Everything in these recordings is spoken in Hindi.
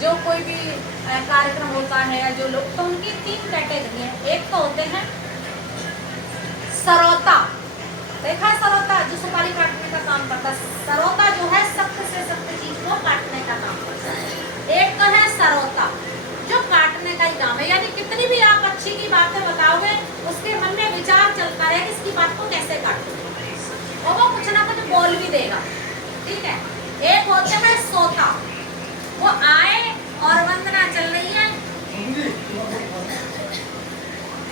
जो कोई भी कार्यक्रम होता है या जो लोग, तो उनकी 3 कैटेगरी है। एक तो होते हैं सरौता, देखा है सरौता जो सुपारी काटने का काम करता है। सरौता जो है सख्त से सख्त चीज को काटने का काम करता है। एक तो है सरौता जो काटने का ही काम है, यानी कितनी भी आप अच्छी की बातें बताओगे उसके मन में विचार चलता है कि इसकी बात को कैसे काटूं, और वो कुछ ना कुछ बोल भी देगा, ठीक है। एक होते हैं सोता, वो आए और वंदना चल रही है,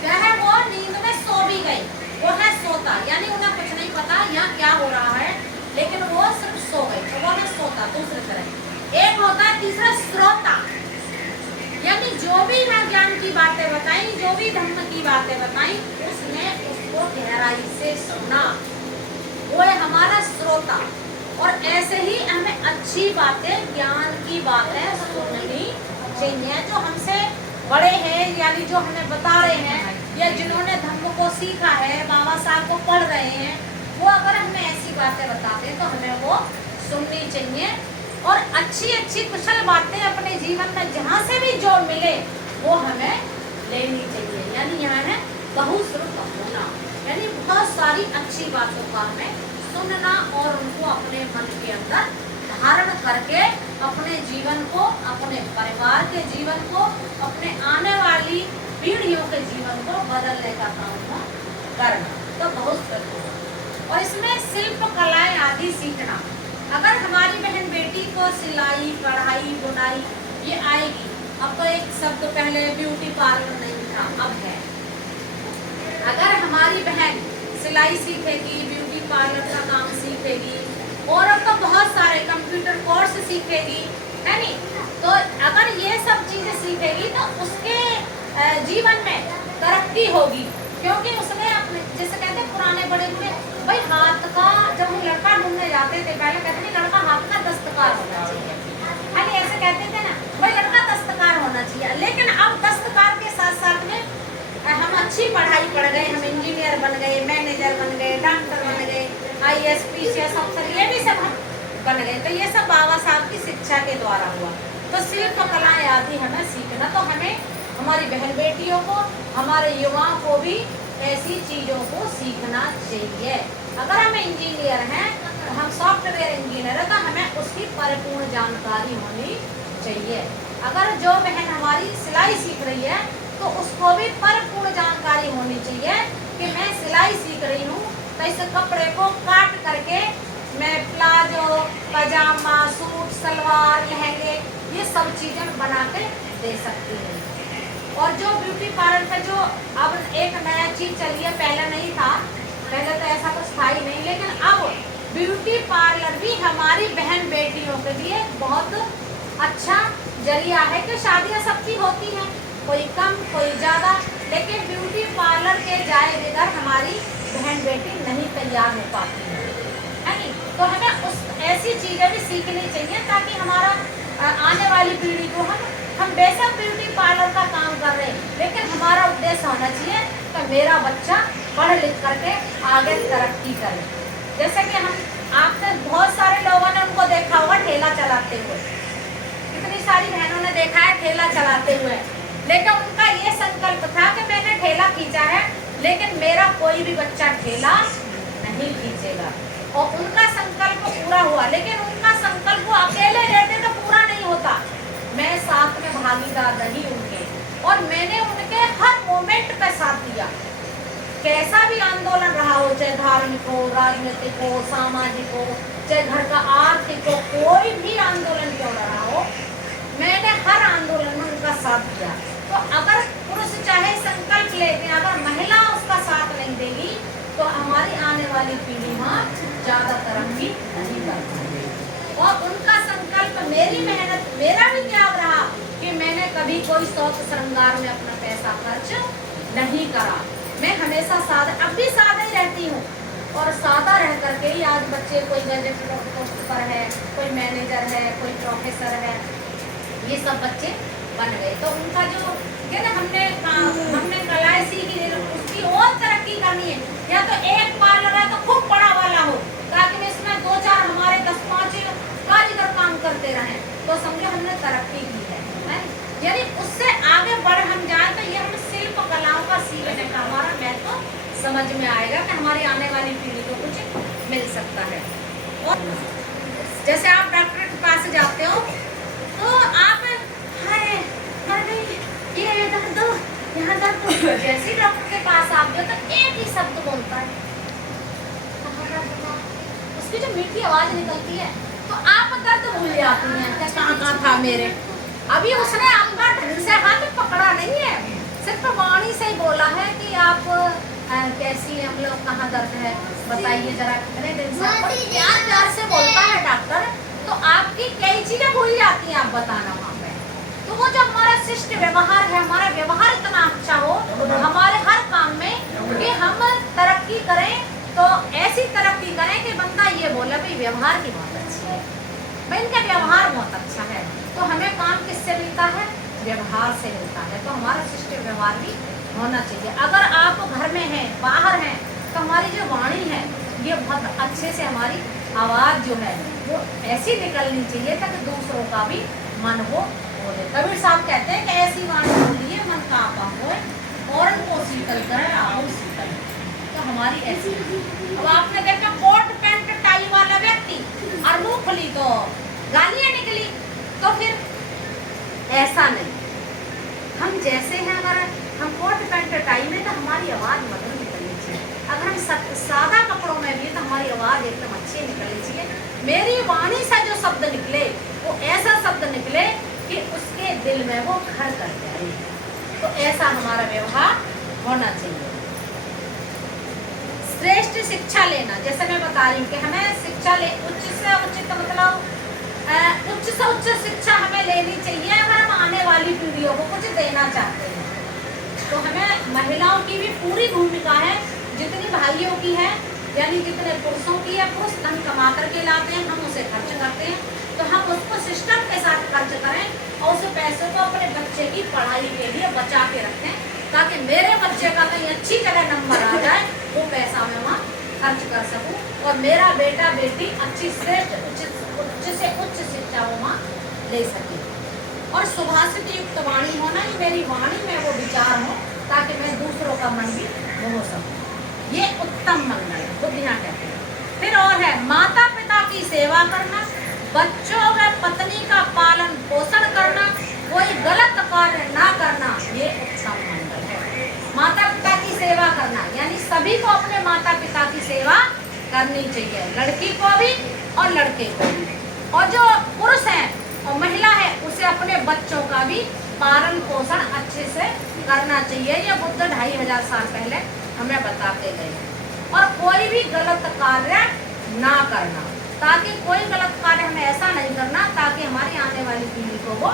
क्या है वो नींद में सो भी गई, वो है सोता, यानी उन्हें कुछ नहीं पता यहाँ क्या हो रहा है, लेकिन वो सिर्फ सो गई, तो वो है सोता दूसरी तरह। एक होता है तीसरा श्रोता, यानी जो भी मैं ज्ञान की बातें बताई, जो भी धम्म की बातें बताई, उसने उसको गहराई से सुना, वो है हमारा श्रोता। और ऐसे ही हमें अच्छी बातें, ज्ञान की बातें सुननी चाहिए, जो हमसे बड़े हैं यानी जो हमें बता रहे हैं, या जिन्होंने धम्म को सीखा है, बाबा साहब को पढ़ रहे हैं, वो अगर हमें ऐसी बातें बताते हैं तो हमें वो सुननी चाहिए। और अच्छी अच्छी कुशल बातें अपने जीवन में जहाँ से भी जो मिले वो हमें लेनी चाहिए, यानी यहाँ है बहुश्रुत होना, यानी बहुत सारी अच्छी बातों का हमें सुनना और उनको अपने मन के अंदर धारण करके अपने जीवन को, अपने परिवार के जीवन को, अपने आने वाली पीढ़ियों के जीवन को बदलने का काम करना, तो बहुत जरूरी। और इसमें शिल्प कलाएं आदि सीखना, अगर हमारी बहन बेटी को सिलाई, कढ़ाई, बुनाई ये आएगी, अब तो एक शब्द पहले ब्यूटी पार्लर नहीं था, अब है। अगर हमारी बहन सिलाई सीखेगी, ब्यूटी पार्लर का काम सीखेगी, और अब तो बहुत सारे कंप्यूटर कोर्स सीखेगी, है नी, तो अगर ये सब चीजें सीखेगी तो उसके जीवन में तरक्की होगी, क्योंकि उसने अपने, जैसे कहते हैं पुराने बड़े बूढ़े, भाई हाथ का, जब हम लड़का ढूंढने जाते थे पहले कहते थे लड़का हाथ का दस्तकार होना चाहिए, है नी, ऐसे कहते थे ना, भाई लड़का दस्तकार होना चाहिए। लेकिन अब दस्तकार के साथ साथ में हम अच्छी पढ़ाई पढ़ गए, हम इंजीनियर बन गए, मैनेजर बन गए, डॉक्टर बन गए, IAS PCS अफसर, ये भी सब हम बन गए, तो ये सब बाबा साहब की शिक्षा के द्वारा हुआ। तो शिल्प कलाएं आदि हमें सीखना, तो हमें हमारी बहन बेटियों को, हमारे युवाओं को भी ऐसी चीज़ों को सीखना चाहिए। अगर हम इंजीनियर हैं, तो हम सॉफ्टवेयर इंजीनियर है, तो हमें उसकी परिपूर्ण जानकारी होनी चाहिए। अगर जो बहन हमारी सिलाई सीख रही है तो उसको भी परिपूर्ण जानकारी होनी चाहिए कि मैं सिलाई सीख रही हूँ, तो इस कपड़े को काट करके मैं प्लाजो, पजामा, सूट, सलवार, लहंगे, ये सब चीज़ें बना के दे सकती हूँ। और जो ब्यूटी पार्लर पे जो अब एक नया चीज़ चली है, पहले नहीं था, पहले तो ऐसा कुछ था ही नहीं, लेकिन अब ब्यूटी पार्लर भी हमारी बहन बेटियों के लिए बहुत अच्छा जरिया है कि शादियाँ सबकी होती हैं, कोई कम कोई ज़्यादा, लेकिन ब्यूटी पार्लर के जाए बगैर हमारी बहन बेटी नहीं तैयार हो पाती है नी, तो हमें उस ऐसी चीज़ें भी सीखनी चाहिए ताकि हमारा आने वाली पीढ़ी को हम बेशक ब्यूटी पार्लर का काम कर रहे हैं, लेकिन हमारा उद्देश्य होना चाहिए कि मेरा बच्चा पढ़ लिख करके आगे तरक्की करे। जैसे कि हम आपने बहुत सारे लोगों ने उनको देखा होगा ठेला चलाते हुए, कितनी सारी बहनों ने देखा है ठेला चलाते हुए, लेकिन उनका ये संकल्प था कि मैंने ठेला खींचा है, लेकिन मेरा कोई भी बच्चा ठेला नहीं खींचेगा, और उनका संकल्प पूरा हुआ। लेकिन उनका संकल्प वो अकेले रहते तो पूरा नहीं होता, मैं साथ में भागीदार रही उनके, और मैंने उनके हर मोमेंट पे साथ दिया, कैसा भी आंदोलन रहा हो, चाहे धार्मिक हो, राजनीतिक हो, सामाजिक हो, चाहे घर का आर्थिक हो, कोई भी आंदोलन क्यों न रहा हो, मैंने हर आंदोलन में उनका साथ दिया। तो अगर पुरुष चाहे संकल्प लेते हैं, अगर महिला उसका साथ नहीं देगी तो हमारी आने वाली पीढ़ी में ज़्यादा तरक्की नहीं कर पाएगी। और उनका संकल्प, मेरी मेहनत, मेरा भी त्याग रहा कि मैंने कभी कोई शौक श्रृंगार में अपना पैसा खर्च नहीं करा, मैं हमेशा सादा, अब भी सादा ही रहती हूँ, और सादा रह करके ही आज बच्चे कोई गैजेट पोस्ट पर है, कोई मैनेजर है, कोई प्रोफेसर है, ये सब बच्चे बन गए। तो उनका जो है ना, हमने कलाएं सीखी, उसकी और तरक्की करनी है, या तो एक पार्लर है तो खूब बड़ा वाला हो, ताकि इसमें 2-4 हमारे 10-5 कारीगर काम करते रहें, तो समझो हमने तरक्की की है। यानी उससे आगे बढ़ हम जाए तो ये हम शिल्प कलाओं का सीखने का हमारा महत्व समझ में आएगा कि हमारी आने वाली पीढ़ी को कुछ मिल सकता है। और जैसे आप डॉक्टर के पास जाते हो तो आप हाय ये दर्द यहाँ दर्द, जैसे डॉक्टर के पास आप तो एक ही शब्द बोलता है, उसकी जो मीठी आवाज निकलती है तो आप दर्द भूल जाती हैं कहाँ था मेरे। अभी उसने आपका ढंग से हाथ पकड़ा नहीं है, सिर्फ वाणी से ही बोला है कि आप कैसी हम लोग, कहाँ दर्द है बताइए जरा, कितने दिन से प्यार प्यार से बोलता है डॉक्टर, तो आपकी कई चीजें भूल जाती हैं आप बताना वहाँ पे। तो वो जो हमारा शिष्ट व्यवहार है, हमारा व्यवहार इतना अच्छा हो हमारे हर काम में कि हम तरक्की करें तो ऐसी तरक्की करें कि बंदा ये बोले भाई व्यवहार की बहुत अच्छी है, भाई इनका व्यवहार बहुत अच्छा है। तो हमें काम किससे मिलता है? व्यवहार से मिलता है। तो हमारा शिष्ट व्यवहार भी होना चाहिए। अगर आप घर में हैं, बाहर हैं, तो हमारी जो वाणी है ये बहुत अच्छे से, हमारी आवाज़ जो है वो ऐसी निकलनी चाहिए ताकि दूसरों का भी मन हो बोले। कबीर साहब कहते हैं कि ऐसी वाणी बोलिए मन का आपा होए और को शीतल करे आओ शीतल। तो हमारी ऐसी, अब आपने देखा कोट पैंट टाई वाला व्यक्ति और मुंह खुली तो गालियां निकली, तो फिर ऐसा नहीं। हम जैसे हैं, अगर हम कोट पैंट टाई में तो हमारी आवाज़ मधुर निकलनी चाहिए। अगर हम सादा कपड़ों में भी तो हमारी आवाज़ एकदम अच्छी निकलनी चाहिए। मेरी वाणी से जो शब्द निकले वो ऐसा शब्द निकले कि उसके दिल में वो घर कर जाए। तो ऐसा हमारा व्यवहार होना चाहिए। श्रेष्ठ शिक्षा लेना, जैसे मैं बता रही हूँ कि हमें शिक्षा ले, उच्च से उच्च मतलब उच्च से उच्च शिक्षा हमें लेनी चाहिए अगर हम आने वाली पीढ़ियों को कुछ देना चाहते हैं। तो हमें महिलाओं की भी पूरी भूमिका है, जितनी भाइयों की है, यानी जितने पुरुषों की है। पुरुष धन कमा करके लाते हैं, हम उसे खर्च करते हैं, तो हम उसको सिस्टम के साथ खर्च करें और उस पैसे को अपने बच्चे की पढ़ाई के लिए बचा के रखें, ताकि मेरे बच्चे का कहीं अच्छी जगह नंबर आ जाए, वो पैसा मैं वहाँ खर्च कर सकूँ और मेरा बेटा बेटी अच्छी श्रेष्ठ उच्च से उच्च शिक्षा वो वहाँ ले सके। और सुभाषित युक्त वाणी होना, ही मेरी वाणी में वो विचार हो ताकि मैं दूसरों का मन भी मोह सकूँ। ये उत्तम मंगल है, बुद्धियाँ कहते हैं। फिर और है माता पिता की सेवा करना, बच्चों व पत्नी का पालन पोषण करना, कोई गलत कार्य ना करना, ये उत्तम मंगल है। माता पिता की सेवा करना यानी सभी को अपने माता पिता की सेवा करनी चाहिए, लड़की को भी और लड़के को भी। और जो पुरुष है और महिला है उसे अपने बच्चों का भी पालन पोषण अच्छे से करना चाहिए। ये बुद्ध 2500 साल पहले हमें बताते गए। और कोई भी गलत कार्य ना करना, ताकि कोई गलत कार्य हमें ऐसा नहीं करना ताकि हमारी आने वाली पीढ़ी को वो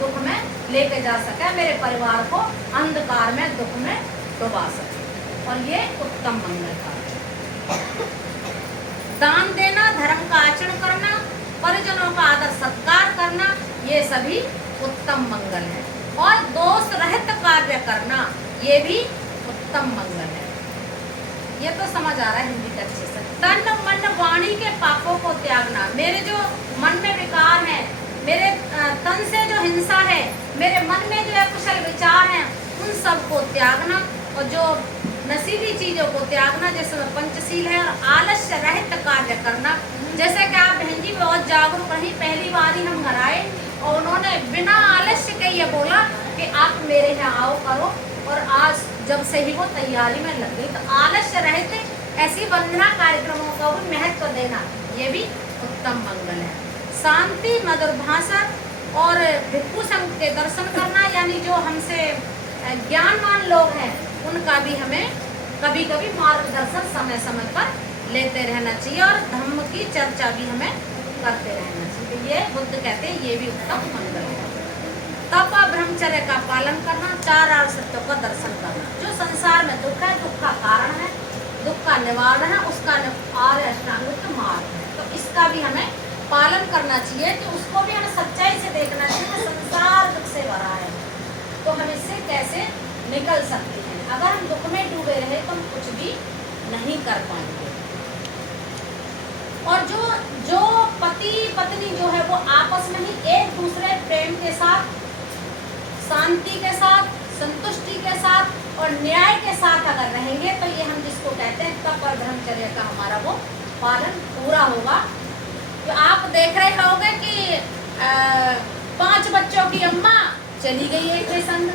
दुख में लेके जा सके, मेरे परिवार को अंधकार में दुख में डुबा सके। और ये उत्तम मंगल कार्य। दान देना, धर्म का आचरण करना, परिजनों का आदर सत्कार करना, ये सभी उत्तम मंगल है। और दोष रहित कार्य करना, ये भी उत्तम मंगल है। ये तो समझ आ रहा है हिंदी का अच्छे से। तन मन वाणी के पापों को त्यागना, मेरे जो मन में विकार है, मेरे तन से जो हिंसा है, मेरे मन में जो अकुशल विचार हैं, उन सब को त्यागना। और जो नशीली चीज़ों को त्यागना, जैसे पंचशील है। और आलस्य रहित कार्य करना, जैसे कि आप बहन जी बहुत जागरूक रही, पहली बार ही हम घर आए और उन्होंने बिना आलस्य के ये बोला कि आप मेरे यहाँ आओ करो, और आज जब से ही वो तैयारी में लग गई। तो आलस्य रहित ऐसी वंदना कार्यक्रमों का भी महत्व देना, ये भी उत्तम मंगल है। शांति, मधुर भाषा और भिक्षु संघ के दर्शन करना, यानी जो हमसे ज्ञानवान लोग हैं उनका भी हमें कभी कभी मार्गदर्शन समय समय पर लेते रहना चाहिए। और धर्म की चर्चा भी हमें करते रहना चाहिए। ये बुद्ध कहते हैं ये भी उत्तम मंगल है। तप ब्रह्मचर्य का पालन करना, 4 आर्य सत्यों का दर्शन करना। जो संसार में दुख है, दुख का कारण है, दुख का निवारण है, उसका आर्य अष्टांग मार्ग है। तो इसका भी हमें पालन करना चाहिए कि उसको भी हमें सच्चाई से देखना चाहिए। संसार दुख से भरा है तो हम इससे कैसे निकल सकते हैं। अगर हम दुख में डूबे रहे तो हम कुछ भी नहीं कर पाएंगे। और जो पति पत्नी जो है वो आपस में ही एक दूसरे प्रेम के साथ शांति के साथ, संतुष्टि के साथ और न्याय के साथ अगर रहेंगे तो ये हम जिसको कहते हैं तप और ब्रह्मचर्य का हमारा वो पालन पूरा होगा। तो आप देख रहे होंगे कि 5 बच्चों की अम्मा चली गई एक के संग,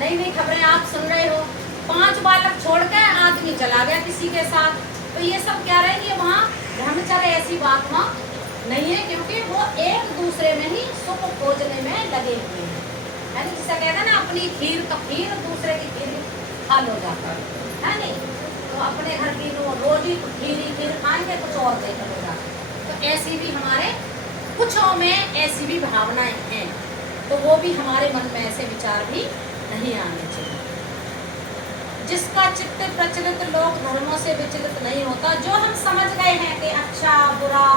नई नई खबरें आप सुन रहे हो। 5 बालक छोड़ के आदमी चला गया किसी के साथ। तो ये सब क्या रहेंगे, वहाँ ब्रह्मचर्य ऐसी बात वहाँ नहीं है, क्योंकि वो एक दूसरे में ही सुख खोजने में लगे हुए हैं। यानी जिसे कहते हैं ना, अपनी खीर का खीर दूसरे की खीर खा लो जाता है नहीं, तो अपने घर की रोज ही खीर खाएंगे, कुछ और देकर हो जाता। तो ऐसी भी हमारे कुछों में ऐसी भी भावनाएं हैं, तो वो भी हमारे मन में ऐसे विचार भी नहीं आने चाहिए। जिसका चित्त प्रचलित लोक धर्मों से विचलित नहीं होता, जो हम समझ गए हैं कि अच्छा बुरा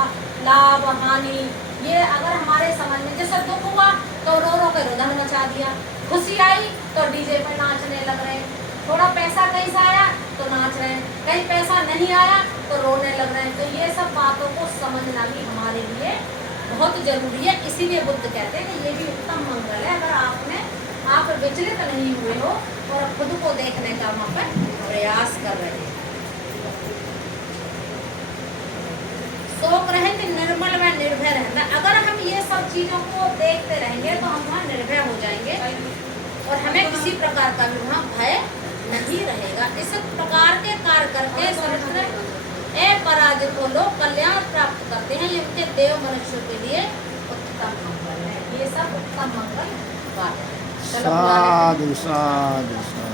लाभ हानि, ये अगर हमारे समझ में, जैसे दुख हुआ तो रो रो के रुदन मचा दिया, खुशी आई तो डीजे पे नाचने लग रहे, थोड़ा पैसा कहीं से आया तो नाच रहे हैं, कहीं पैसा नहीं आया तो रोने लग रहे हैं। तो ये सब बातों को समझना भी हमारे लिए बहुत जरूरी है। इसीलिए बुद्ध कहते हैं कि ये भी उत्तम मंगल है अगर आप विचलित नहीं हुए हो और खुद को देखने का वहाँ पर प्रयास कर रहे हैं। शोक रहित निर्मल व निर्भय रहना, अगर हम ये सब चीजों को देखते रहेंगे तो हम वहाँ निर्भय हो जाएंगे और हमें किसी प्रकार का भी वहाँ भय नहीं रहेगा। इस प्रकार के कार्य करके समस्त अपराजित लोग कल्याण प्राप्त करते हैं। ये उनके देव मनुष्यों के लिए उत्तम मंगल है। ये सब उत्तम मंगल बात है। साधु साधु साधु।